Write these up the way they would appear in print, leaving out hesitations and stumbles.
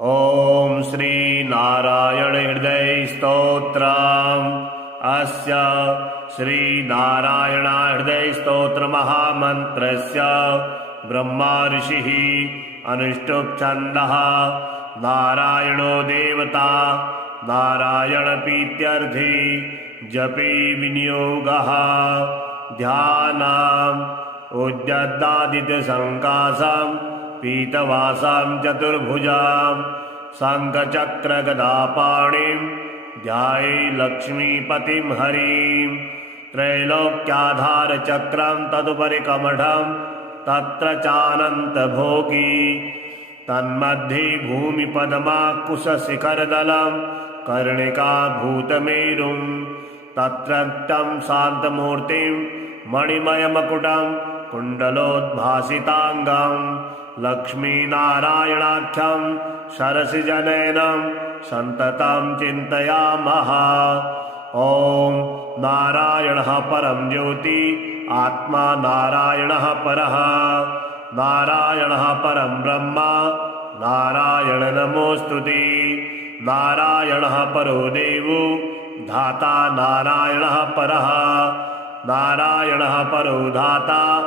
ॐ श्री नारायण हृदय स्तोत्रम्। अस्य श्री नारायण हृदय स्तोत्र महामन्त्रस्य ब्रह्मा ऋषिः अनुष्टुप् छन्दः। नारायणो देवता नारायणप्रीत्यर्थे जपे विनियोगः। ध्यानम् उद्यद्दादित्य संकाशम् पीतवासां चतुर्भुजां शङ्खचक्रगदापाणिं ध्याये लक्ष्मीपतिं हरिं। त्रैलोक्याधारचक्रं तदुपरि कमठं तत्र चानन्तभोगी। तन्मध्ये भूमिपद्माकुशशिखरदलं कर्णिकाभूतमेरुं। तत्रत्यं शान्तमूर्तिं मणिमयमकुटं कुण्डलोद्भासिताङ्गं। लक्ष्मीनारायणाख्यं सरसिजनयनं सन्ततं चिन्तयामः। ॐ नारायणः परं ज्योति आत्मा नारायणः परः। नारायणः परं ब्रह्मा नारायण नमोऽस्तुते। नारायणः परो देवो धाता नारायणः परः। नारायणः परो धाता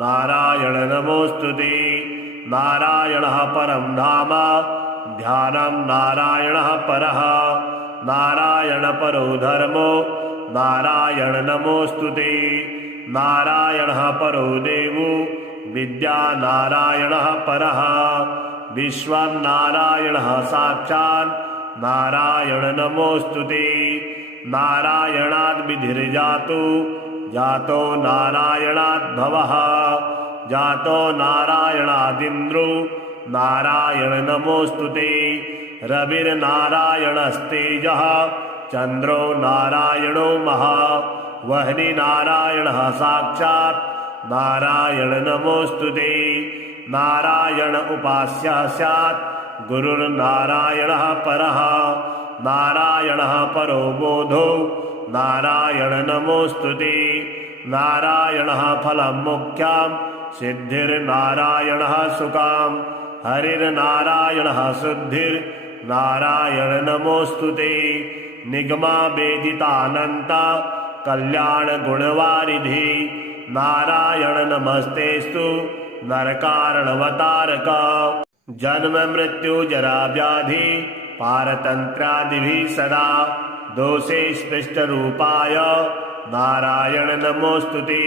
नारायण नमोऽस्तुते। नारायणः परं धाम ध्यानं नारायणः परः। नारायण परो धर्मो नारायण नमोऽस्तुते। नारायणः परो देवो विद्या नारायणः परः। विश्वं नारायणः साक्षात् नारायण नमोऽस्तुते। नारायणाद् विधिर्जातो जातो नारायणाद् भवः। जातो नारायणादिन्द्रो नारायण नमोऽस्तुते। रविर्नारायणस्तेजः चन्द्रो नारायणो महा। वह्नि नारायणः साक्षात् नारायण नमोऽस्तुते। नारायण उपास्यः स्यात् गुरुर्नारायणः परः। नारायणः परो बोधो नारायण नमोऽस्तुते। नारायणः फलं मुख्यं सिद्धिर्नारायणः सुकाम्। हरिर्नारायणः शुद्धिर्नारायण नमोऽस्तुते। निगमा वेदितानन्ता कल्याणगुणवारिधि नारायण नमस्तेस्तु नरकारणवतारक। जन्म मृत्यु जरा व्याधि पारतन्त्रादिभिः सदा दोषे स्पृष्टरूपाय नारायण नमोऽस्तुते।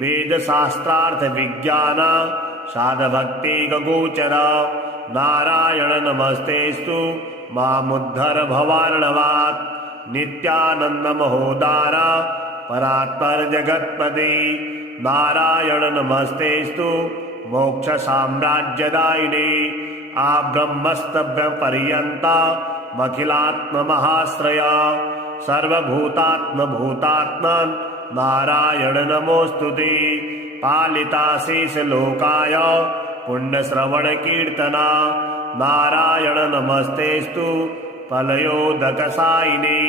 वेदशास्त्रार्थ विज्ञान साधभक्ति गगोचर नारायण नमस्तेस्तु मामुद्धर भवार्णवात्। नित्यानंद महोदार परात्पर जगत्पते नारायण नमस्तेस्तु मोक्ष साम्राज्यदायिने। आब्रह्मस्तभ्य पर्यन्ता मखिलात्म महाश्रया सर्वभूतात्म भूतात्मन् नारायण नमोऽस्तुते। पालिता शेष लोकाय पुण्यश्रवण कीर्तना नारायण नमस्तेस्तु फलयोदकसायिने।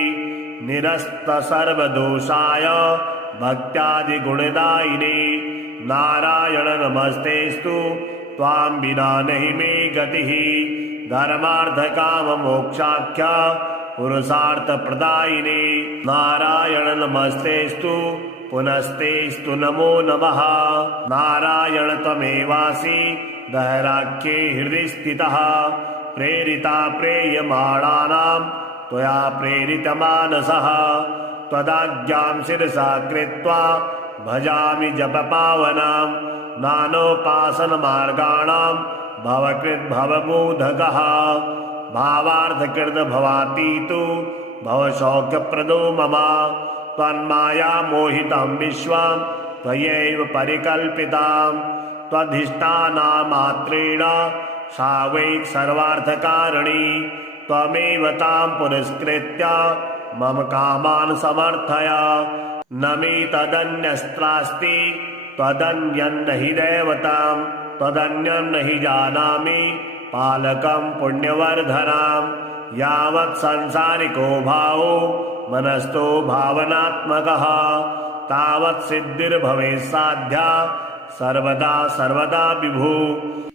निरस्त सर्वदोषाय भक्त्यादिगुणदायिने नारायण नमस्तेस्तु त्वां विना नहि मे गतिः। धर्मार्थ काम मोक्षाख्या पुरुषार्थ प्रदायिने नारायण नमस्तेस्तु पुनस्तेस्तु नमो नमः। नारायण त्वमेवासि दहराख्ये हृदि स्थितः। प्रेरिता प्रेयमाणानां त्वया प्रेरितमानसः। त्वदाज्ञां शिरसा कृत्वा भजामि जपपावनां। नानोपासनमार्गाणां भवकृद्भवबोधकः। भावार्थकृत भवातीतो भवसौख्यप्रदो मम। त्वन्माया मोहितं विश्वं त्वयैव परिकल्पितां। त्वधिष्ठानामात्रेण सा वै सर्वार्थकारिणी। त्वमेव तां पुरस्कृत्य मम कामान् समर्थय। न मे तदन्यस्त्रास्ति त्वदन्यं न हि दैवतं। त्वदन्यं न हि जानामि पालकं पुण्यवर्धनम्। यावत् संसारिको भावो मनस्तो भावनात्मकः तावत् सिद्धिर्भवेत् साध्या सर्वदा सर्वदा विभु।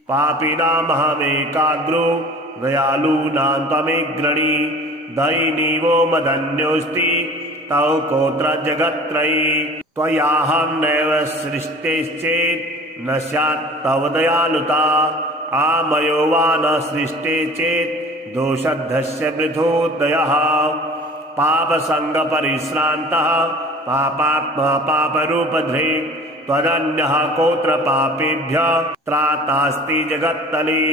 पापिनामहमेकाग्रो दयालूनां त्वमेग्रणी दयिनीवो मदन्योऽस्ति तौ कोत्र जगत्त्रयी त्वयाहं नैव सृष्टेश्चेत् न स्यात् तव दयालुता आमयो वा न सृष्टे चेत् दोषद्धस्य वृथोदयः पापसङ्गपरिश्रान्तः पापात्मा पापरूपधृ त्वदन्यः कोत्र पापेभ्यः त्रातास्ति जगत्तले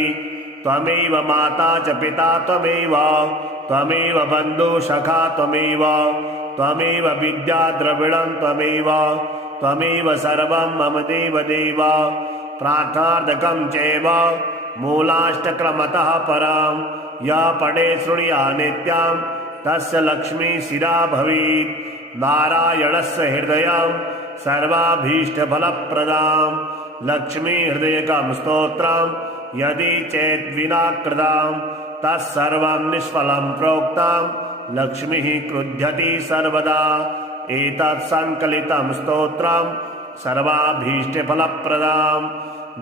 त्वमेव माता च पिता त्वमेव बन्धु सखा त्वमेव विद्या द्रविणं त्वमेव सर्वं मम देवदेव प्रार्थनार्थकं चैव मूलाष्टक्रमतः परं यः पठे शृणुया नित्यं तस्य लक्ष्मी शिरा भवेत् नारायणस्य हृदयं सर्वाभीष्टफलप्रदां लक्ष्मी हृदयकं स्तोत्रं यदि चेद्विना कृतं तत्सर्वं निष्फलं प्रोक्तं लक्ष्मीः क्रुध्यति सर्वदा एतत् संकलितं स्तोत्रं सर्वाभीष्टफलप्रदां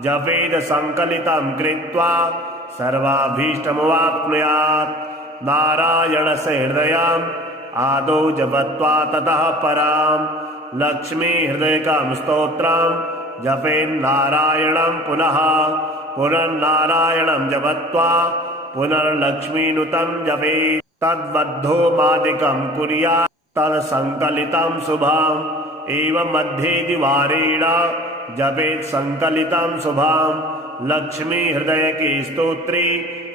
जपेद संकलितं कृत्वा सर्वाभीष्टमवाप्नुयात् नारायणस्य हृदयम् आदौ जपत्वा ततः परां लक्ष्मी हृदयकं स्तोत्रं जपेन्नारायणं पुनर्नारायणं जपत्वा पुनर्लक्ष्मीनुतं जपेत् तद्वद्धोमादिकं कुर्यात् तत्सङ्कलितं शुभम् एवं मध्ये द्विवारेण जपेत् संकलितं शुभम् लक्ष्मी हृदयके स्तोत्रे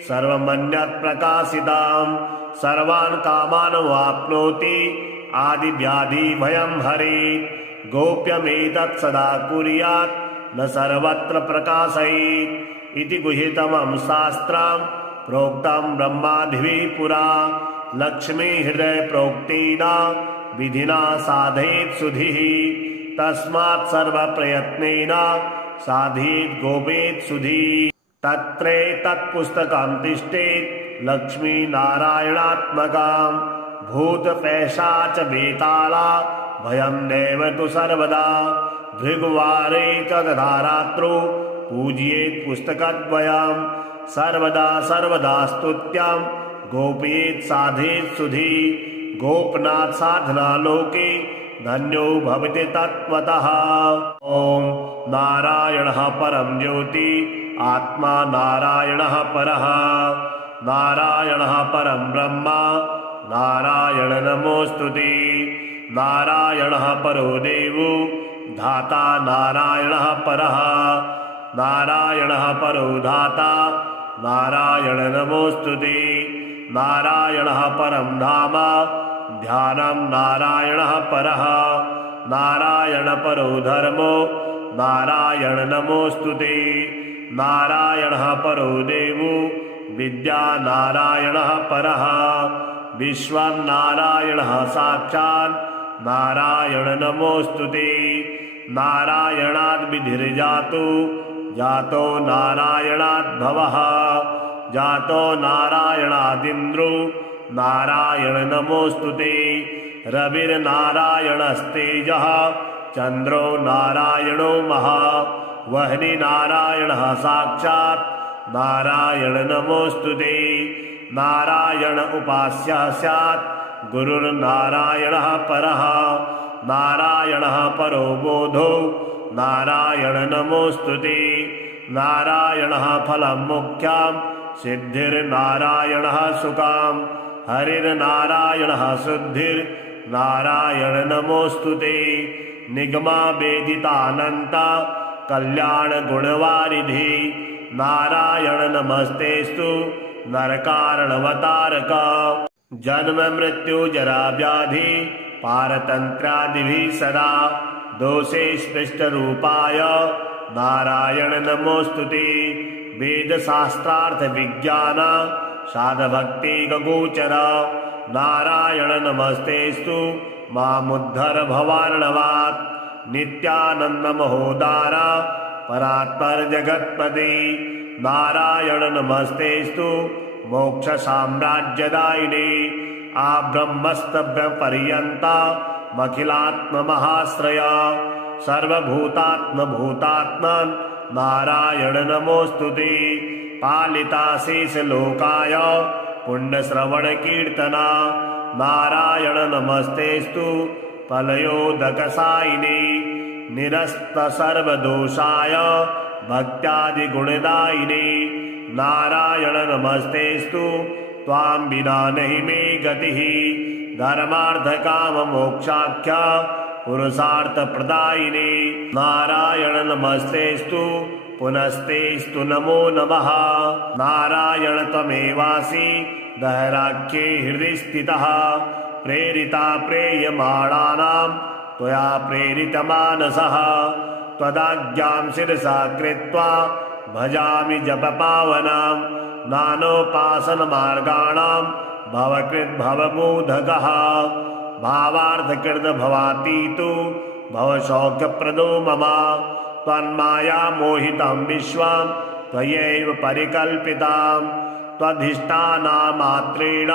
सर्वमन्यत् प्रकाशितां सर्वान् कामान् वाप्नोति आदिव्याधि भयं हरेत् गोप्यमेतत् सदा कुर्यात् न सर्वत्र प्रकाशयेत् इति गुह्यतमं शास्त्रं प्रोक्तं ब्रह्मादिभिः पुरा लक्ष्मी हृदय प्रोक्तेन विधिना साधयेत् सुधिः तस्मात् सर्वप्रयत्नेन साधयेत् गोपेत् सुधिः तत्पुस्तकं तिष्ठेत् लक्ष्मी नारायणात्मकं भूतपैशाच बेताला भयं नैव तु सर्वदा भृगुवारे च तथा रात्रौ पूजयेत् पुस्तकद्वयं सर्वदा स्तुत्यं गोपयेत् साधयेत् सुधि गोपनाथ साधना लोके धन्यो भवति तत्त्वतः ॐ नारायणः परं ज्योति आत्मा नारायणः परः नारायणः परं ब्रह्मा नारायण नमोऽस्तुते नारायणः परो देवो धाता नारायणः परः नारायणः परो धाता नारायण नमोऽस्तुते नारायणः परं धाम ध्यानं नारायणः परः नारायण परो धर्मो नारायण नमोऽस्तुते नारायणः परो देवो विद्या नारायणः परः विश्वं नारायणः साक्षात् नारायण नमोऽस्तुते नारायणाद् जातो नारायणाद् भवः जातो नारायणादिन्द्रो नारायण नमोऽस्तुते रविर्नारायणस्तेजः चन्द्रो नारायणो महा वह्नि नारायणः साक्षात् नारायण नमोऽस्तुते नारायण उपास्यः स्यात् गुरुर्नारायणः परः नारायणः परो बोधो नारायण नमोऽस्तुते नारायणः फलं मुख्यं सिद्धिर्नारायणः सुखं हरिर्नारायणः शुद्धिर्नारायण नमोऽस्तुते निगमा वेदितानन्त कल्याणगुणवारिधि नारायण नमस्तेस्तु नरकारणवतारक जन्म मृत्यु जरा व्याधि पारतन्त्रादिभिः सदा दोषे स्पृष्टरूपाय नारायण नमोऽस्तुते वेदशास्त्रार्थ विज्ञान साधभक्ति गगोचर नारायण नमस्तेस्तु मामुद्धर भवार्णवात् नित्यानंद महोदार परात्पर जगत्पते नारायण नमस्तेस्तु मोक्ष साम्राज्यदायिने आब्रह्मस्तभ्य पर्यन्ता मखिलात्म महाश्रय सर्वभूतात्म भूतात्मन् नारायण नमोऽस्तुते पालिताशेषलोकाय पुण्यश्रवणकीर्तना नारायण नमस्तेस्तु फलयोदकसायिने निरस्तसर्वदोषाय भक्त्यादिगुणदायिने नारायण नमस्तेस्तु त्वां विना नहि मे गतिः धर्मार्थकाममोक्षाख्या पुरुषार्थप्रदायिने नारायण नमस्तेस्तु पुनस्तेस्तु नमो नमः नारायण त्वमेवासि दहराख्ये हृदि स्थितः प्रेरिता प्रेयमाणानां त्वया प्रेरितमानसः त्वदाज्ञां शिरसा कृत्वा भजामि जपपावनां नानोपासनमार्गाणां भवकृद्भवबोधकः भावार्थकृतभवातीतो भवशौक्यप्रदो मम त्वन्माया मोहितं विश्वं त्वयैव परिकल्पितां त्वधिष्ठानामात्रेण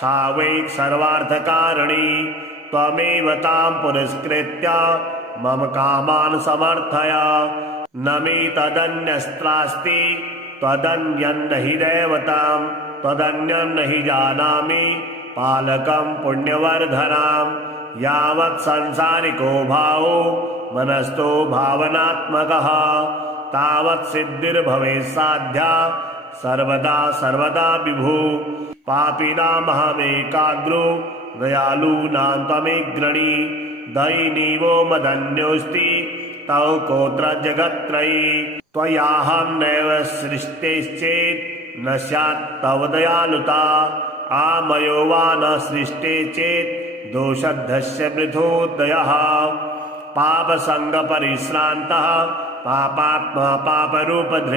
सा वै सर्वार्थकारिणी त्वमेव तां पुरस्कृत्य मम कामान् समर्थय न मे तदन्यस्त्रास्ति त्वदन्यं न हि दैवतां त्वदन्यं न हि जानामि पालकं पुण्यवर्धनां यावत् संसारिको भावो मनस्थो भावनात्मकः तावत् सिद्धिर्भवेत् साध्या सर्वदा सर्वदा विभु पापिनामहमेकाग्रो दयालूनां त्वमेग्रणी दयिनीवो मदन्योऽस्ति तव कोत्र जगत्त्रयी त्वयाहं नैव सृष्टेश्चेत् न स्यात् तव दयालुता आमयो वा न सृष्टे चेत् दोषद्धस्य वृथोदयः पापसङ्गपरिश्रान्तः पापात्मा पापरूपधृ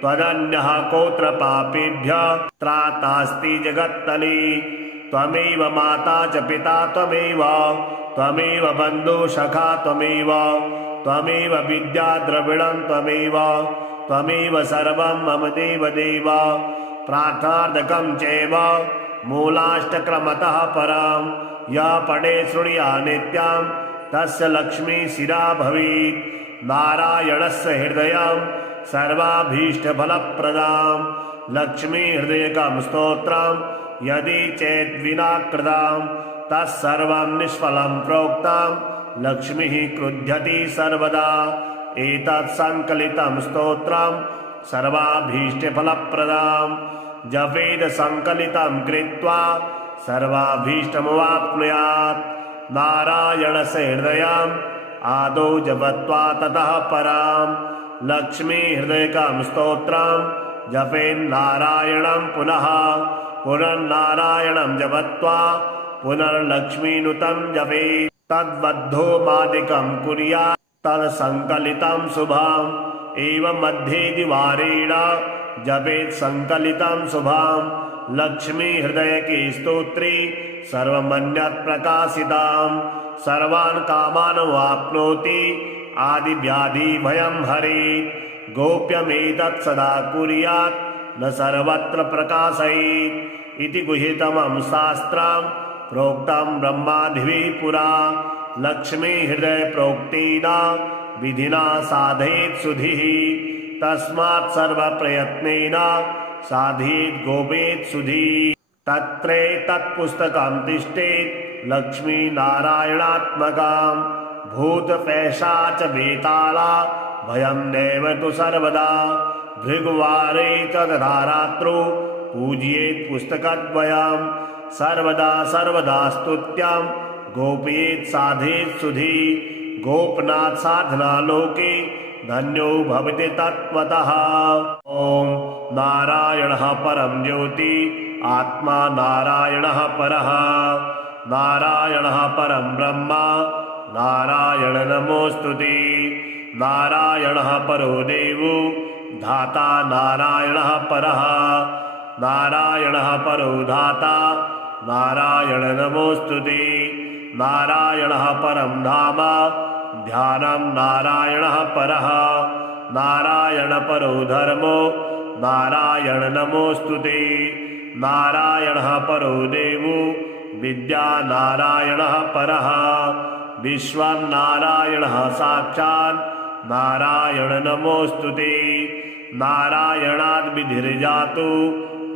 त्वदन्यः कोत्र पापेभ्यः त्रातास्ति जगत्तले त्वमेव माता च पिता त्वमेव बन्धु सखा त्वमेव विद्या द्रविणं त्वमेव सर्वं मम देवदेव प्रार्थनार्थकं चैव मूलाष्टक्रमतः परं यः पठे शृणुया नित्यं तस्य लक्ष्मी शिरा भवेत् नारायणस्य हृदयं सर्वाभीष्टफलप्रदां लक्ष्मी हृदयकं स्तोत्रं यदि चेद्विना कृतं तत्सर्वं निष्फलं प्रोक्तं लक्ष्मीः क्रुध्यति सर्वदा एतत् संकलितं स्तोत्रं सर्वाभीष्टफलप्रदां जपेद संकलितं कृत्वा सर्वाभीष्टमवाप्नुयात् नारायणस्य हृदयम् आदौ जपत्वा ततः परां लक्ष्मी हृदयकं स्तोत्रं जपेन्नारायणं पुनः पुनर्नारायणं जपत्वा पुनर्लक्ष्मीनुतं जपेत् तद्बद्धो मादिकं कुर्यात् तत्सङ्कलितं शुभम् एवं मध्ये द्विवारेण जपेत् संकलितं शुभम् लक्ष्मी हृदयके स्तोत्रे सर्वमन्यत् प्रकाशितां सर्वान् कामान् वाप्नोति आदिव्याधि भयं हरेत् गोप्यमेतत् सदा कुर्यात् न सर्वत्र प्रकाशयेत् इति गुह्यतमं शास्त्रं प्रोक्तं ब्रह्मादिभिः पुरा लक्ष्मी हृदय प्रोक्तेन विधिना साधयेत् सुधिः तस्मात् सर्वप्रयत्नेन साधयेत् गोपेत् सुधिः तत्पुस्तकं तिष्ठेत् लक्ष्मीनारायणात्मकां भूतपैशाच वेताला भयं नैव तु सर्वदा भृगुवारे च तथा रात्रौ पूजयेत् पुस्तकद्वयं सर्वदा स्तुत्यं गोपयेत् साधयेत् सुधि गोपनाथ साधना लोके धन्यो भवति तत्त्वतः। ॐ नारायणः परं ज्योति आत्मा नारायणः परः नारायणः परं ब्रह्म नारायण नमोस्तुते नारायणः परो देवो धाता नारायणः परः नारायणः परो धाता नारायण नमोस्तुते नारायणः परं धाम ध्यानं नारायणः परः नारायण परो धर्मो नारायण नमोस्तुते नारायणः परो देवो विद्या नारायणः परः विश्वं नारायणः साक्षात् नारायण नमोस्तुते नारायणाद्विधिर्जातो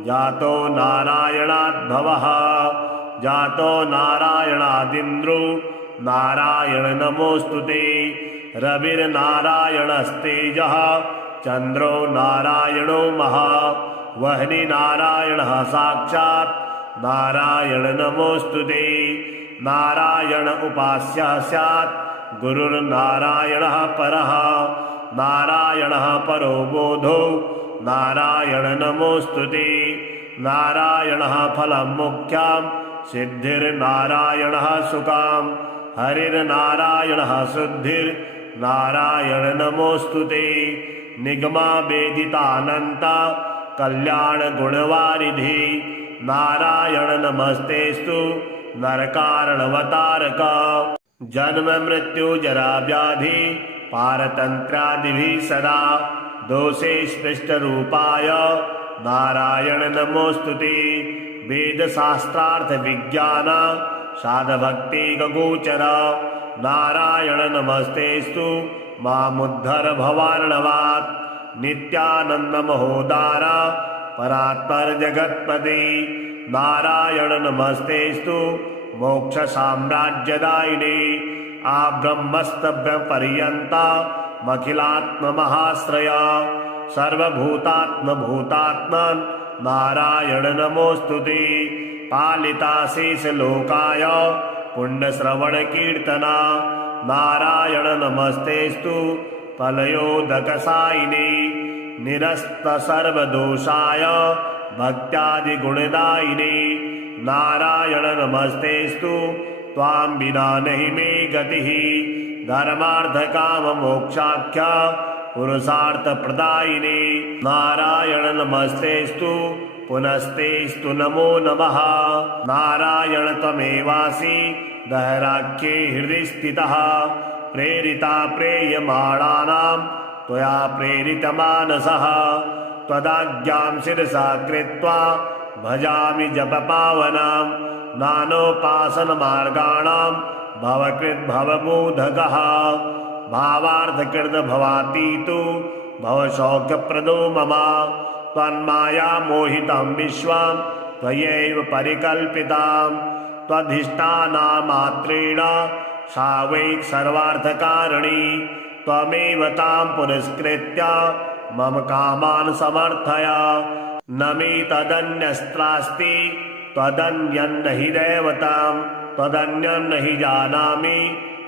जातो नारायणाद्भवः जातो नारायणादिन्द्रो नारायण नमोऽस्तुते रविर्नारायणस्तेजः चन्द्रो नारायणो महा वह्नि नारायणः साक्षात् नारायण नमोऽस्तुते नारायण उपास्यः स्यात् गुरुर्नारायणः परः नारायणः परो बोधो नारायण नमोऽस्तुते नारायणः फलं मुख्यां सिद्धिर्नारायणः सुकां हरिर्नारायणः शुद्धिर्नारायण नमोऽस्तुते निगमा वेदितानन्ता कल्याणगुणवारिधि नारायण नमस्तेस्तु नरकारणवतारक जन्म मृत्यु जरा व्याधि पारतन्त्रादिभिः सदा दोषे स्पृष्टरूपाय नारायण नमोऽस्तुते वेदशास्त्रार्थ विज्ञान साधभक्ति गोचर नारायण नमस्तेस्तु मामुद्धर भवार्णवात् नित्यानंद महोदार परात्पर जगत्पति नारायण नमस्तेस्तु मोक्ष साम्राज्यदायिने आब्रह्मस्तभ्य पर्यन्ता मखिलात्म महाश्रया सर्वभूतात्म भूतात्मन् नारायण नमोऽस्तुते पालिता शेष लोकाय पुण्यश्रवण कीर्तना नारायण नमस्तेस्तु फलयोदकसायिने निरस्त सर्वदोषाय भक्त्यादिगुणदायिने नारायण नमस्तेस्तु त्वां विना नहि मे गतिः धर्मार्थ काम मोक्षाख्य पुरुषार्थ प्रदायिने नारायण नमस्तेस्तु पुनस्तेस्तु नमो नमः नारायण त्वमेवासि दहराख्ये हृदि स्थितः प्रेरिता प्रेयमाणानां त्वया प्रेरितमानसः त्वदाज्ञां शिरसा कृत्वा भजामि जपपावनां नानोपासनमार्गाणां भवकृद्भवबोधकः भावार्थकृत भवातीतो भवशौक्यप्रदो मम त्वन्माया मोहितं विश्वं त्वयैव परिकल्पितां त्वधिष्ठानामात्रेण सा वै सर्वार्थकारिणी त्वमेव तां पुरस्कृत्य मम कामान् समर्थय न मे तदन्यस्त्रास्ति त्वदन्यन्न हि दैवतां त्वदन्यन्न हि जानामि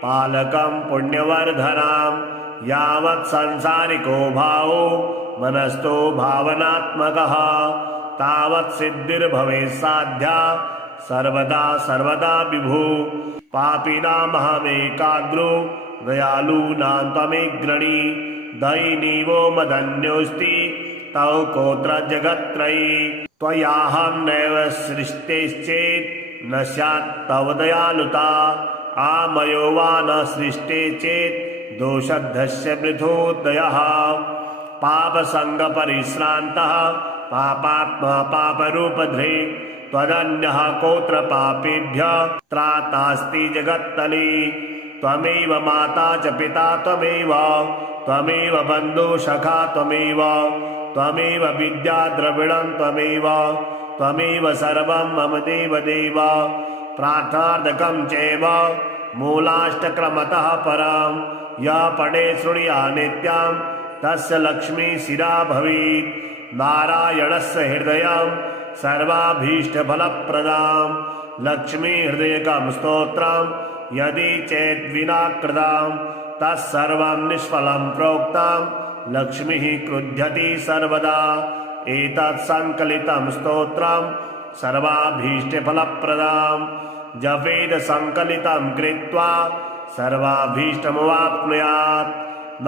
पालकं पुण्यवर्धनां यावत् संसारिको भावो मनस्तो भावनात्मकः तावत् सिद्धिर्भवेत् साध्या सर्वदा सर्वदा विभु पापिनामहमेकाग्रो दयालूनां त्वमेग्रणी दयिनीवो मदन्योऽस्ति तव कोत्र जगत्त्रयी त्वयाहं नैव सृष्टेश्चेत् न स्यात् तव दयालुता आमयो वा न सृष्टे चेत् दोषद्धस्य वृथोदयः पापसङ्गपरिश्रान्तः पापात्मा पापरूपधृ त्वदन्यः कोत्र पापेभ्यः त्रातास्ति जगत्तले त्वमेव माता च पिता त्वमेव बन्धु सखा त्वमेव विद्या द्रविणं त्वमेव सर्वं मम देवदेव प्रार्थार्थकं चैव मूलाष्टक्रमतः परं यः पठे शृणुया नित्यं तस्य लक्ष्मी शिरा भवेत् नारायणस्य हृदयं सर्वाभीष्टफलप्रदां लक्ष्मी हृदयकं स्तोत्रं यदि चेद्विना कृतं तत्सर्वं निष्फलं प्रोक्तं लक्ष्मीः क्रुध्यति सर्वदा एतत् संकलितं स्तोत्रं सर्वाभीष्टफलप्रदां जपेद संकलितं कृत्वा सर्वाभीष्टमवाप्नुयात्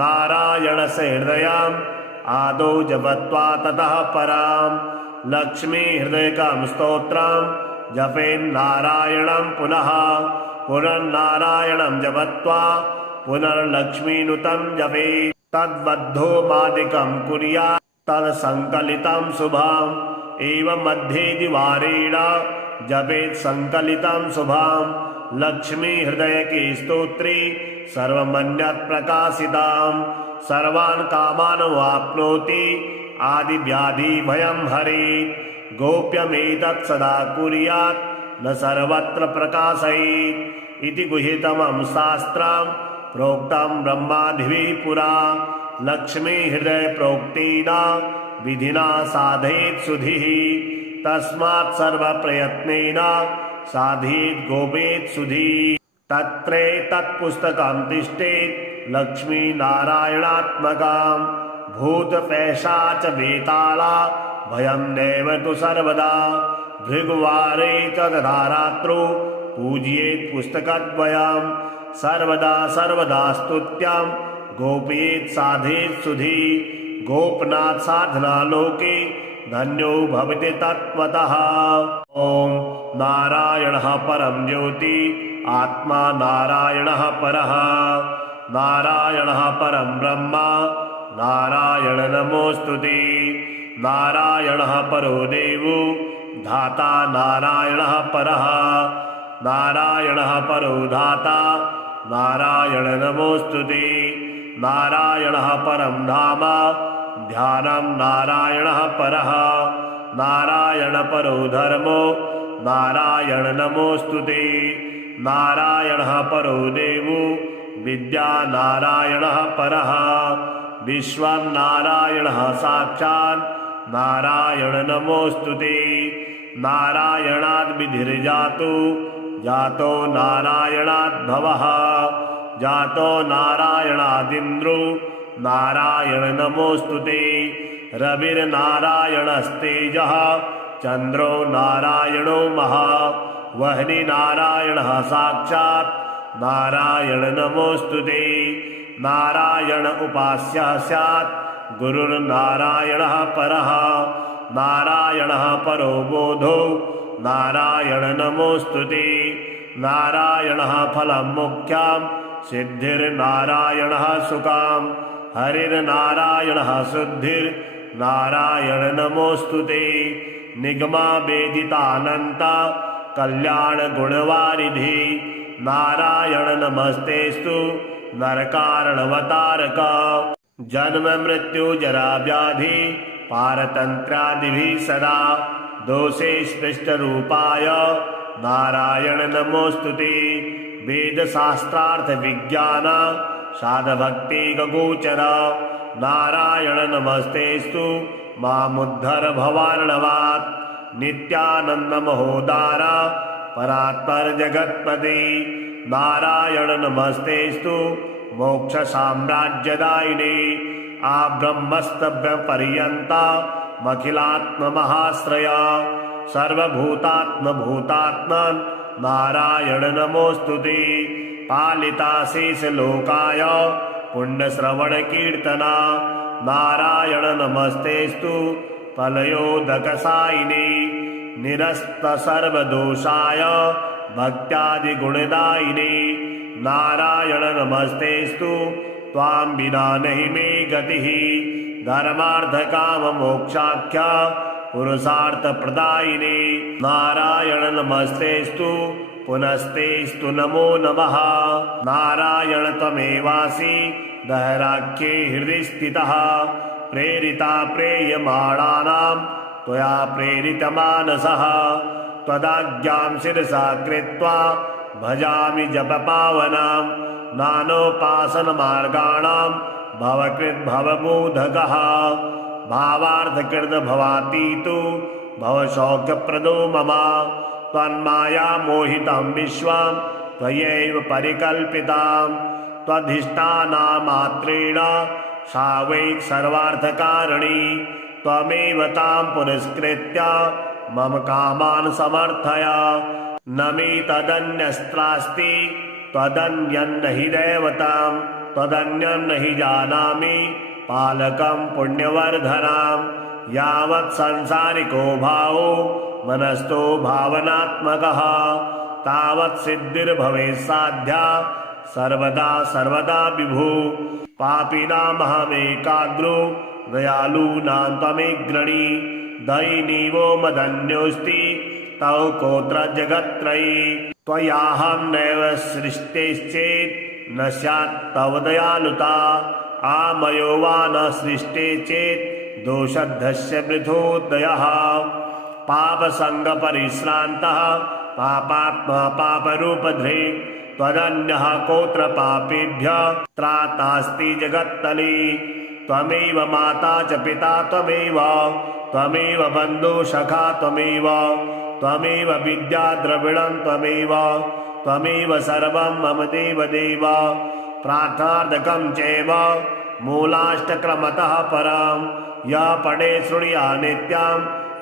नारायणस्य हृदयं आदौ जपत्वा ततः परां लक्ष्मी हृदयकं स्तोत्रं जपेन्नारायणं पुनः पुनर्नारायणं जपत्वा पुनर्लक्ष्मीनुतं जपेत् तद्बद्धो मादिकं कुर्यात् तत्संकलितं शुभम् एवं मध्ये द्विवारेण जपेत् संकलितं शुभम् लक्ष्मी हृदय के स्तोत्रे सर्वमन्यत् प्रकाशिताम् सर्वान् कामान् वाप्नोति आदिव्याधिभयं हरेत् गोप्यमेतत् सदा कुर्यात् न सर्वत्र प्रकाशयेत् इति गुह्यतमं शास्त्रं प्रोक्तं ब्रह्मादिभिः पुरा लक्ष्मी हृदय प्रोक्तेन विधिना साधयेत् सुधिः तस्मात् सर्वप्रयत्नेन साधयेत् गोपेत् सुधिः तत्रैतत्पुस्तकं तिष्ठेत् लक्ष्मीनारायणात्मकं भूतपैशाच वेताला भयं नैव तु सर्वदा भृगुवारे च तथा रात्रौ पूजयेत् पुस्तकद्वयं सर्वदा सर्वदा स्तुत्यं गोपयेत् साधयेत् सुधि गोपनाथ साधना लोके धन्यो भवति तत्त्वतः। ॐ नारायणः परं ज्योति आत्मा नारायणः परः नारायणः परं ब्रह्मा नारायण नमोऽस्तुते नारायणः परो देवो धाता नारायणः परः नारायणः परो धाता नारायण नमोऽस्तुते नारायणः परं धाम ध्यानं नारायणः परः नारायण परो धर्मो नारायण नमोऽस्तुते नारायणः परो देवो विद्या नारायणः परः विश्वं नारायणः साक्षात् नारायण नमोऽस्तुते नारायणाद् विधिर्जातो जातो नारायणाद् भवः जातो नारायणादिन्द्रो नारायण नमोऽस्तुते रविर्नारायणस्तेजः चन्द्रो नारायणो महा वह्नि नारायणः साक्षात् नारायण नमोऽस्तुते नारायण उपास्यः स्यात् गुरुर्नारायणः परः नारायणः परो बोधो नारायण नमोऽस्तुते नारायणः फलं मुख्यं सिद्धिर्नारायणः सुकां हरिर्नारायणः शुद्धिर्नारायण नमोऽस्तुते निगमा वेदितानन्ता कल्याणगुणवारिधि नारायण नमस्तेस्तु नरकारणवतारक जन्म मृत्यु जरा व्याधि पारतन्त्रादिभिः सदा दोषे स्पृष्टरूपाय नारायण नमोऽस्तुते वेदशास्त्रार्थ विज्ञान साधभक्ति गोचर नारायण नमस्तेस्तु मामुद्धर भवार्णवात् नित्यानंद महोदार परात्पर जगत्पते नारायण नमस्तेस्तु मोक्ष साम्राज्यदायिने आब्रह्मस्तभ्य पर्यन्ता मखिलात्म महाश्रया सर्वभूतात्म भूतात्मन् नारायण नमोऽस्तुते पालिता शेष लोकाय पुण्यश्रवण कीर्तना नारायण नमस्तेस्तु फलयोदकसायिने निरस्त सर्वदोषाय भक्त्यादि गुणदायिने नारायण नमस्तेस्तु त्वां विना नहि मे गतिः धर्मार्थ काम मोक्षाख्या पुरुषार्थ प्रदायिने नारायण नमस्तेस्तु पुनस्तेस्तु नमो नमः नारायण त्वमेवासि दहराख्ये हृदि स्थितः प्रेरिता प्रेयमाणानां त्वया प्रेरितमानसः त्वदाज्ञां शिरसा कृत्वा भजामि जपपावनां नानोपासनमार्गाणां भवकृद्भवबोधकः भावार्थकृत भवातीतो भवसौख्यप्रदो मम त्वन्माया मोहितं विश्वं त्वयैव परिकल्पितां त्वधिष्ठानामात्रेण सा वै सर्वार्थकारिणी त्वमेव तां पुरस्कृत्य मम कामान् समर्थय न मे तदन्यस्त्रास्ति त्वदन्यन्न हि दैवतां त्वदन्यन्न हि जानामि पालकं पुण्यवर्धनां यावत् संसारिको भावो मनस्थो भावनात्मकः तावत् सिद्धिर्भवेत् साध्या सर्वदा सर्वदा विभु पापिनामहमेकाग्रो दयालूनां त्वमेग्रणी दयिनीवो मदन्योऽस्ति तौ कोत्र जगत्त्रयी त्वयाहं नैव सृष्टेश्चेत् न स्यात् तव दयालुता आमयो वा न सृष्टे चेत् दोषद्धस्य पृथोदयः पापसङ्गपरिश्रान्तः पापात्मा पापरूपधृ त्वदन्यः कोऽत्र पापेभ्यः त्रातास्ति जगत्तले त्वमेव माता च पिता त्वमेव बन्धुसखा त्वमेव विद्या द्रविणं त्वमेव सर्वं मम देवदेव प्रार्थनार्थकं चैव मूलाष्टक्रमतः परं यः पठे शृणुयात् नित्यं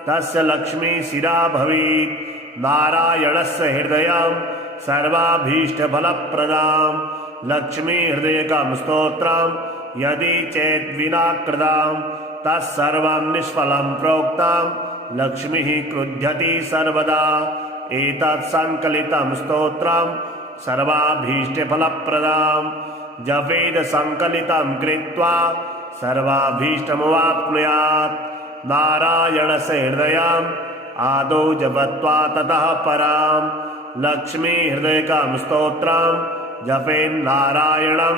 तस्य लक्ष्मी शिरा भवेत् नारायणस्य हृदयं सर्वाभीष्टफलप्रदां लक्ष्मी हृदयकं स्तोत्रं यदि चेद्विना कृतं तत्सर्वं निष्फलं प्रोक्तं लक्ष्मीः क्रुध्यति सर्वदा एतत् संकलितं स्तोत्रं सर्वाभीष्टफलप्रदां जपेद संकलितं कृत्वा सर्वाभीष्टमवाप्नुयात् नारायणस्य हृदयम् आदौ जपत्वा ततः परां लक्ष्मी हृदयकं स्तोत्रं जपेन्नारायणं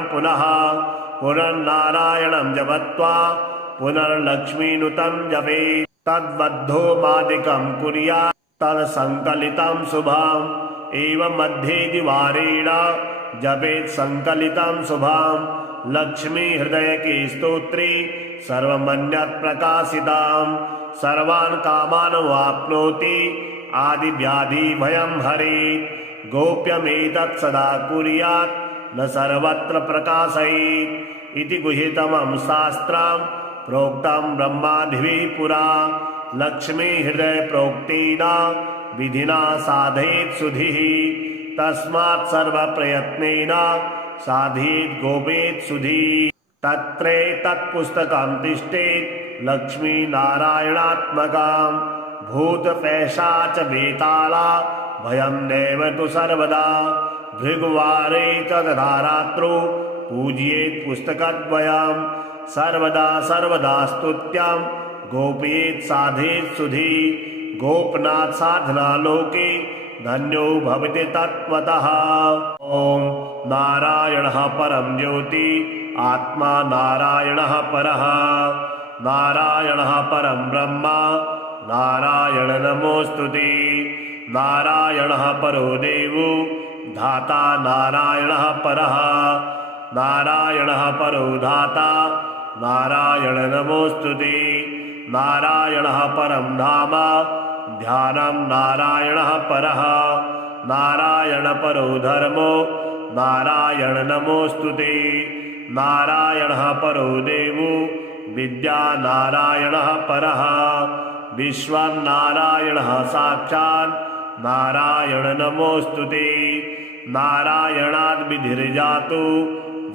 पुनर्नारायणं जपत्वा पुनर्लक्ष्मीनुतं जपेत् तद्बद्धो मादिकं कुर्यात् तत्सङ्कलितं शुभम् एवं मध्ये द्विवारेण जपेत् संकलितं शुभम् लक्ष्मी हृदयके स्तोत्रे सर्वमन्यत् प्रकाशितां सर्वान् कामान् वाप्नोति आदिव्याधिभयं हरेत् गोप्यमेतत् सदा कुर्यात् न सर्वत्र प्रकाशयेत् इति गुह्यतमं शास्त्रं प्रोक्तं ब्रह्मादिभिः पुरा लक्ष्मी हृदय प्रोक्तेन विधिना साधयेत् सुधिः तस्मात् सर्वप्रयत्नेन साधयेत् गोपेत् सुधिः तत्पुस्तकं तिष्ठेत् लक्ष्मीनारायणात्मकं भूतपैशाच वेताला भयं नैव तु सर्वदा भृगुवारे च तथा रात्रौ पूजयेत् पुस्तकद्वयं सर्वदा स्तुत्यं गोपयेत् साधयेत् सुधि गोपनाथ साधना लोके धन्यो भवति तत्त्वतः ॐ नारायणः परं ज्योति आत्मा नारायणः परः नारायणः परं ब्रह्मा नारायण नमोऽस्तुते नारायणः परो देवो धाता नारायणः परः नारायणः परो धाता नारायण नमोऽस्तुते नारायणः परं धाम ध्यानं नारायणः परः नारायण परो धर्मो नारायण नमोऽस्तुते नारायणः परो देवो विद्या नारायणः परः विश्वं नारायणः साक्षात् नारायण नमोऽस्तुते नारायणाद्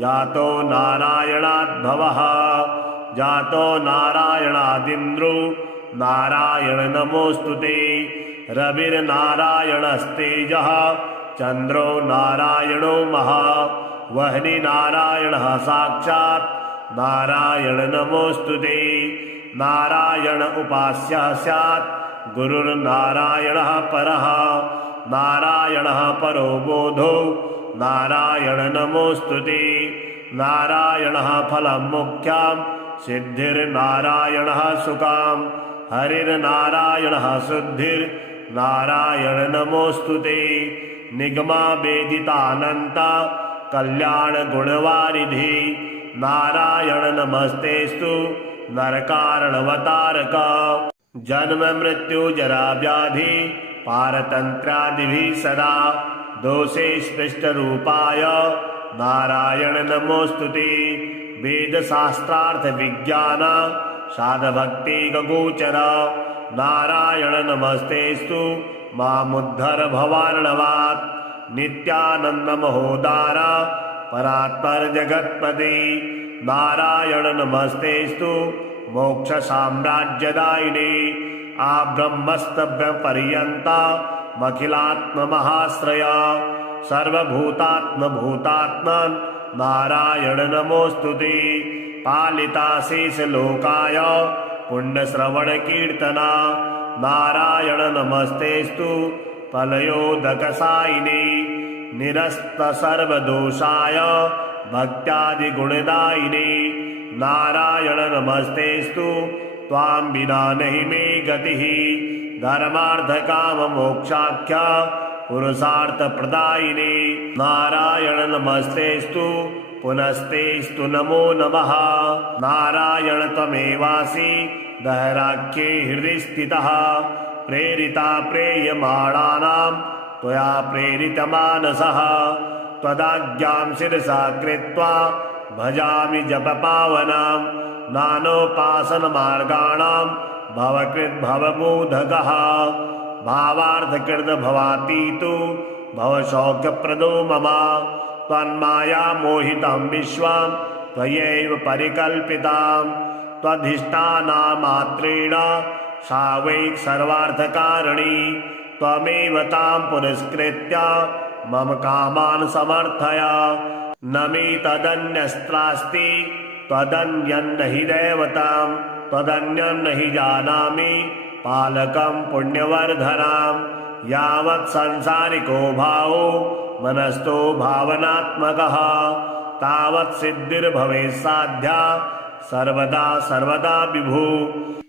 जातो नारायणाद् भवः जातो नारायणादिन्द्रो नारायण नमोऽस्तुते रविर्नारायणस्तेजः चन्द्रो नारायणो महा वह्नि नारायणः साक्षात् नारायण नमोऽस्तुते नारायण उपास्यः स्यात् गुरुर्नारायणः परः नारायणः परो बोधो नारायण नमोऽस्तुते नारायणः फलं मुख्यं सिद्धिर्नारायणः सुखां हरिर्नारायणः शुद्धिर्नारायण नमोऽस्तुते निगमा वेदितानन्ता कल्याणगुणवारिधि नारायण नमस्तेस्तु नरकारणवतारक जन्म मृत्यु जरा व्याधि पारतन्त्रादिभिः सदा दोषे स्पृष्टरूपाय नारायण नमोऽस्तुते वेदशास्त्रार्थ विज्ञान साधभक्तिगोचर नारायण नमस्तेस्तु मामुद्धर भवार्णवात् नित्यानन्दमहोदार परात्पर जगत्पते नारायण नमस्तेस्तु मोक्षसाम्राज्यदायिने आब्रह्मस्तभ्यपर्यन्ता मखिलात्ममहाश्रय सर्वभूतात्मभूतात्मन् नारायण नमोऽस्तुते पालिता शेषलोकाय पुण्यश्रवणकीर्तना नारायण नमस्तेस्तु फलयोदकसायिने निरस्तसर्वदोषाय भक्त्यादिगुणदायिने नारायण नमस्तेस्तु त्वां विना नहि मे गतिः धर्मार्थकाममोक्षाख्या पुरुषार्थप्रदायिने नारायण नमस्तेस्तु पुनस्तेस्तु नमो नमः नारायण त्वमेवासि दहराख्ये हृदि स्थितः प्रेरिता प्रेयमाणानां त्वया प्रेरितमानसः त्वदाज्ञां शिरसा कृत्वा भजामि जपपावनां नानोपासनमार्गाणां भवकृद्भवबोधकः भावार्थकृतभवातीतो भवशौक्यप्रदो मम त्वन्माया मोहितं विश्वं त्वयैव परिकल्पितां त्वधिष्ठानामात्रेण सा वै सर्वार्थकारिणी त्वमेव तां पुरस्कृत्य मम कामान् समर्थय न मे तदन्यस्त्रास्ति त्वदन्यन्न हि दैवतां त्वदन्यन्न हि जानामि पालकं पुण्यवर्धनां यावत् संसारिको भावो मनस्थो भावनात्मकः तावत् सिद्धिर्भवेत् साध्या सर्वदा सर्वदा विभु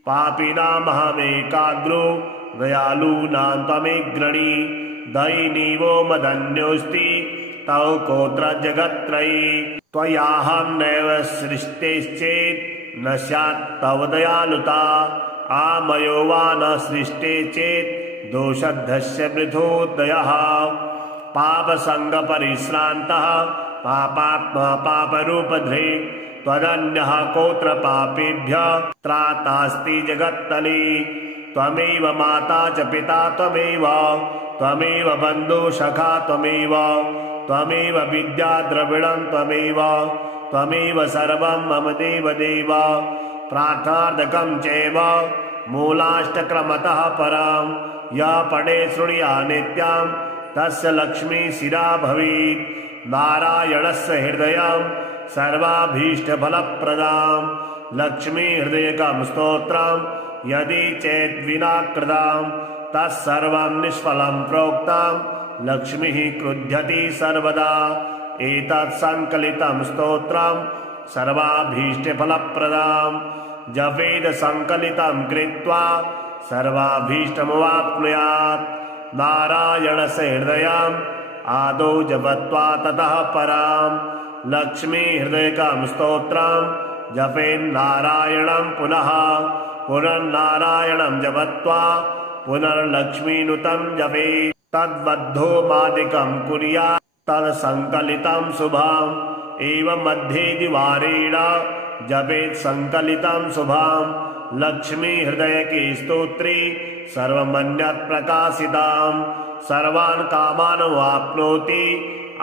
पापिनामहमेकाग्रो दयालूनां त्वमेग्रणी दयिनीवो मदन्योऽस्ति तौ कोत्र जगत्त्रयी त्वयाहं नैव सृष्टेश्चेत् न स्यात् तव दयालुता आमयो वा न सृष्टे चेत् दोषद्धस्य मृथोदयः पापसङ्गपरिश्रान्तः पापात्मा पापरूपधृ त्वदन्यः कोत्र पापेभ्यः त्रातास्ति जगत्तले त्वमेव माता च पिता त्वमेव बन्धु सखा त्वमेव विद्या द्रविणं त्वमेव सर्वं मम देवदेव प्रार्थनार्थकं चैव मूलाष्टक्रमतः परं यः पठे शृणुया नित्यं तस्य लक्ष्मी शिरा भवेत् नारायणस्य हृदयं सर्वाभीष्टफलप्रदां लक्ष्मी हृदयकं स्तोत्रं यदि चेद्विना कृतं तत्सर्वं निष्फलं प्रोक्तं लक्ष्मीः क्रुध्यति सर्वदा एतत् संकलितं स्तोत्रं सर्वाभीष्टफलप्रदां जपेद संकलितं कृत्वा सर्वाभीष्टमवाप्नुयात् नारायणस्य हृदयम् आदौ जपत्वा ततः परां लक्ष्मी हृदयकं स्तोत्रं जपेन्नारायणं पुनः पुनर्नारायणं जपत्वा पुनर्लक्ष्मीनुतं जपेत् तद्बद्धो मादिकं कुर्यात् तत्सङ्कलितं शुभम् एवं मध्ये द्विवारेण जपेत् सङ्कलितं शुभम् लक्ष्मी हृदयके स्तोत्रे सर्वमन्यत् प्रकाशितां सर्वान् कामान् वाप्नोति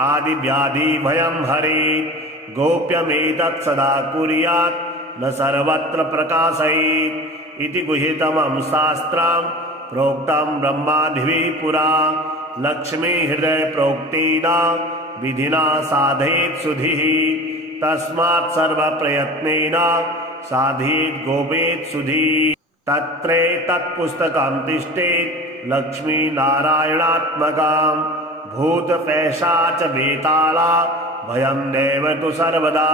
आदिव्याधि भयं हरेत् गोप्यमेतत् सदा कुर्यात् न सर्वत्र प्रकाशयेत् इति गुह्यतमं शास्त्रं प्रोक्तं ब्रह्मादिभिः पुरा लक्ष्मी हृदय प्रोक्तेन विधिना साधयेत् सुधिः तस्मात् सर्वप्रयत्नेन साधयेत् गोपेत् सुधिः तत्रैतत्पुस्तकं तिष्ठेत् लक्ष्मीनारायणात्मकं भूतपैशाच वेताला भयं नैव तु सर्वदा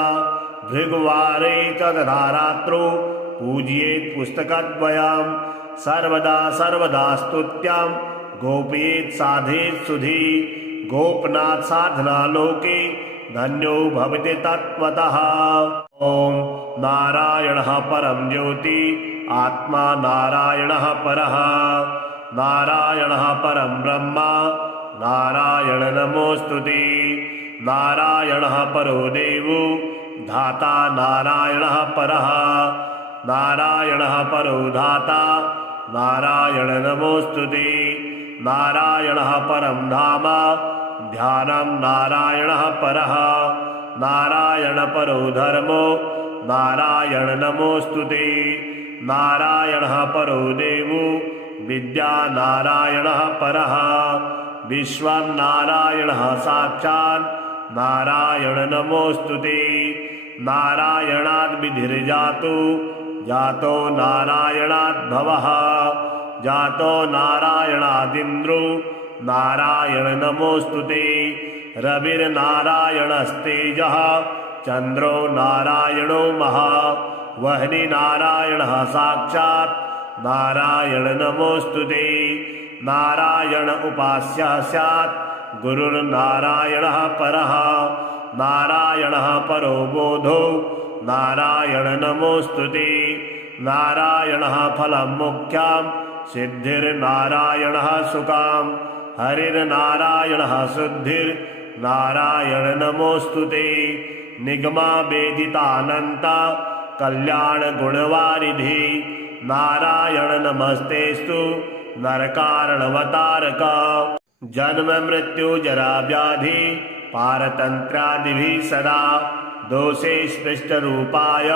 भृगुवारे च तथा रात्रौ पूजयेत् पुस्तकद्वयं सर्वदा सर्वदा स्तुत्यं गोपयेत् साधयेत् सुधि गोपनाथ साधना लोके धन्यो भवति तत्त्वतः ॐ नारायणः परं ज्योति आत्मा नारायणः परः नारायणः परं ब्रह्म नारायण नमोऽस्तुते नारायणः परो देवो धाता नारायणः परः नारायणः परो धाता नारायण नमोऽस्तुते नारायणः परं धाम ध्यानं नारायणः परः नारायण परो धर्मो नारायण नमोऽस्तुते नारायणः परो देवो विद्या नारायणः परः विश्वं नारायणः साक्षात् नारायण नमोऽस्तुते नारायणाद् विधिर्जातो जातो नारायणाद् भवः जातो नारायणादिन्द्रो नारायण नमोऽस्तुते रविर्नारायणस्तेजः चन्द्रो नारायणो महा वह्नि नारायणः साक्षात् नारायण नमोऽस्तुते नारायण उपास्यः स्यात् गुरुर्नारायणः परः नारायणः परो बोधो नारायण नमोऽस्तुते नारायणः फलं मुख्यां सिद्धिर्नारायणः सुकां हरिर्नारायणः शुद्धिर्नारायण नमोऽस्तुते निगमा वेदितानन्ता कल्याणगुणवारिधि नारायण नमस्तेस्तु नरकारणवतारक जन्म मृत्यु जरा व्याधि पारतन्त्रादिभिः सदा दोषे स्पृष्टरूपाय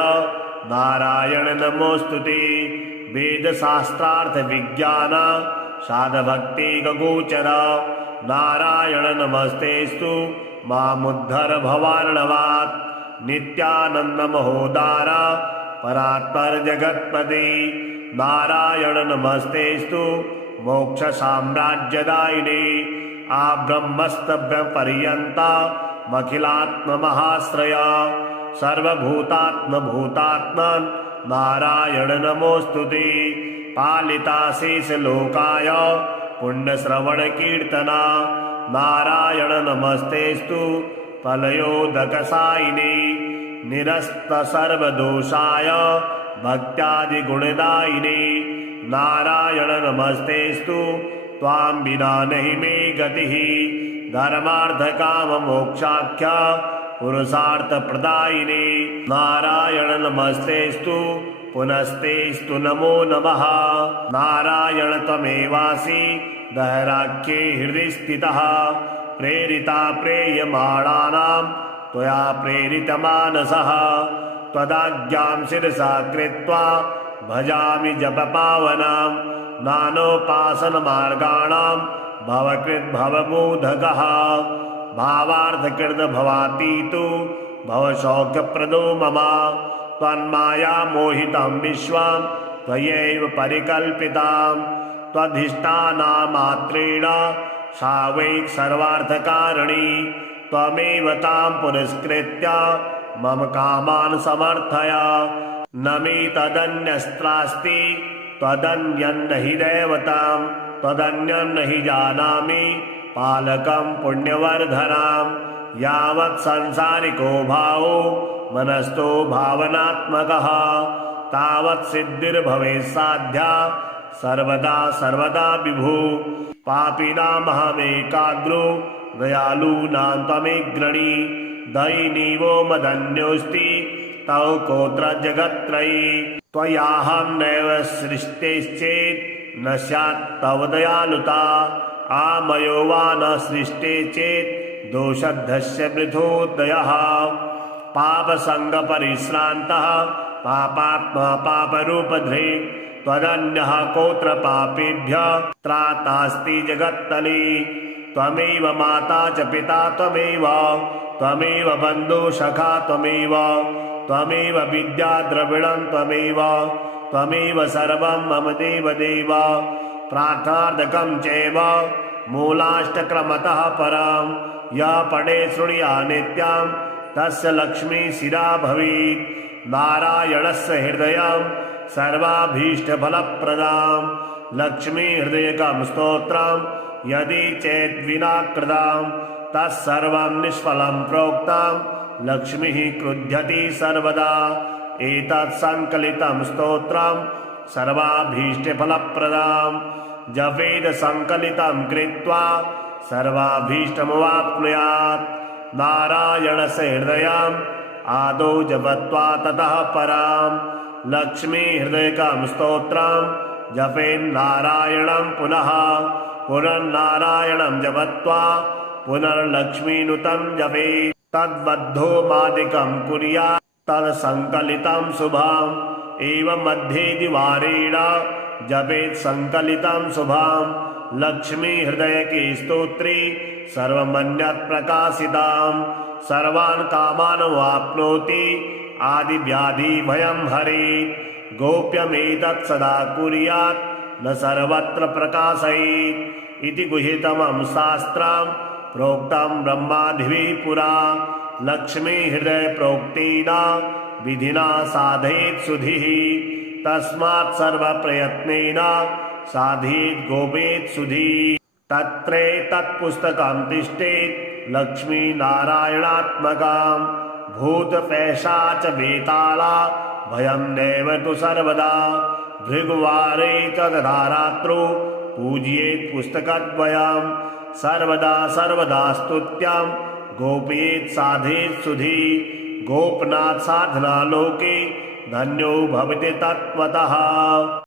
नारायण नमोऽस्तुते वेदशास्त्रार्थ विज्ञान साधभक्ति गगोचर नारायण नमस्तेस्तु मामुद्धर भवार्णवात् नित्यानंद महोदार परात्पर जगत्पते नारायण नमस्तेस्तु मोक्ष साम्राज्यदायिने आब्रह्मस्तभ्य पर्यन्ता मखिलात्म महाश्रय सर्वभूतात्म भूतात्मन् नारायण नमोऽस्तुते पालिता शेष लोकाय पुण्यश्रवण कीर्तना नारायण नमस्तेस्तु फलयोदकसायिने निरस्त सर्वदोषाय भक्त्यादिगुणदायिने नारायण नमस्तेस्तु त्वां विना नहि मे गतिः धर्मार्थ काम मोक्षाख्या पुरुषार्थ प्रदायिने नारायण नमस्तेस्तु पुनस्तेस्तु नमो नमः नारायण त्वमेवासि दहराख्ये हृदि स्थितः प्रेरिता प्रेयमाणानां त्वया प्रेरितमानसः त्वदाज्ञां शिरसा कृत्वा भजामि जपपावनां नानोपासनमार्गाणां भवकृद्भवबोधकः भावार्थकृत भवातीतु भवशौक्यप्रदो मम त्वन्माया मोहितं विश्वं त्वयैव परिकल्पितां त्वधिष्ठानामात्रेण सा वै सर्वार्थकारिणी त्वमेव तां पुरस्कृत्य मम कामान् समर्थय न मे तदन्यस्त्रास्ति त्वदन्यन्न हि दैवतां त्वदन्यं न हि जानामि पालकं पुण्यवर्धनां यावत् संसारिको भावो मनस्थो भावनात्मकः तावत् सिद्धिर्भवेत् साध्या सर्वदा सर्वदा विभु पापिनामहमेकाग्रो दयालूनां त्वमेग्रणी दयिनीवो मदन्योऽस्ति तव कोत्र जगत्त्रयी त्वयाहं नैव सृष्टेश्चेत् न स्यात् तव दयालुता आमयो वा न सृष्टे चेत् दोषद्धस्य वृथोदयः पापसङ्गपरिश्रान्तः पापात्मा पापरूपधृ त्वदन्यः कोत्र पापेभ्यः त्रातास्ति जगत्तले त्वमेव माता च पिता त्वमेव बन्धु सखा त्वमेव विद्या द्रविणं त्वमेव सर्वं मम देवदेव प्रार्थनार्थकं चैव मूलाष्टक्रमतः परं यः पठे शृणुया नित्यं तस्य लक्ष्मी शिरा भवेत् नारायणस्य हृदयं सर्वाभीष्टफलप्रदां लक्ष्मी हृदयकं स्तोत्रं यदि चेद्विना कृतं तत्सर्वं निष्फलं प्रोक्तं लक्ष्मीः क्रुध्यति सर्वदा एतत् संकलितं स्तोत्रं सर्वाभीष्टफलप्रदां जपेद संकलितं कृत्वा सर्वाभीष्टमवाप्नुयात् नारायणस्य हृदयम् आदौ जपत्वा ततः परां लक्ष्मी हृदयकं स्तोत्रं जपेन्नारायणं पुनः पुनर्नारायणं जपत्वा पुनर्लक्ष्मीनुतं जपेत् तद्बद्धो मादिकं कुर्यात् तत्सङ्कलितं शुभम् एवं मध्ये द्विवारेण जपेत् संकलितं शुभं लक्ष्मी हृदयके स्तोत्रे सर्वमन्यत् प्रकाशितां सर्वान् कामान् वाप्नोति आदिव्याधि भयं हरेत् गोप्यमेतत् सदा कुर्यात् न सर्वत्र प्रकाशयेत् इति गुह्यतमं शास्त्रं प्रोक्तं ब्रह्मादिभिः पुरा लक्ष्मी हृदय प्रोक्तेना विधिना साधयेत् सुधीः तस्मात् सर्वप्रयत्नेन साधयेत् गोपेत् सुधीः तत्रेतत्पुस्तकं तिष्ठेत् लक्ष्मीनारायणात्मकां भूतपैशाच वेताला भयं नैव तु सर्वदा भृगुवारे च तथा रात्रौ पूजयेत् पुस्तकद्वयं सर्वदा सर्वदा स्तुत्यां गोपयेत् साधयेत् सुधीः गोपनाथ साधना लोके धन्यो भवति तत्त्वतः।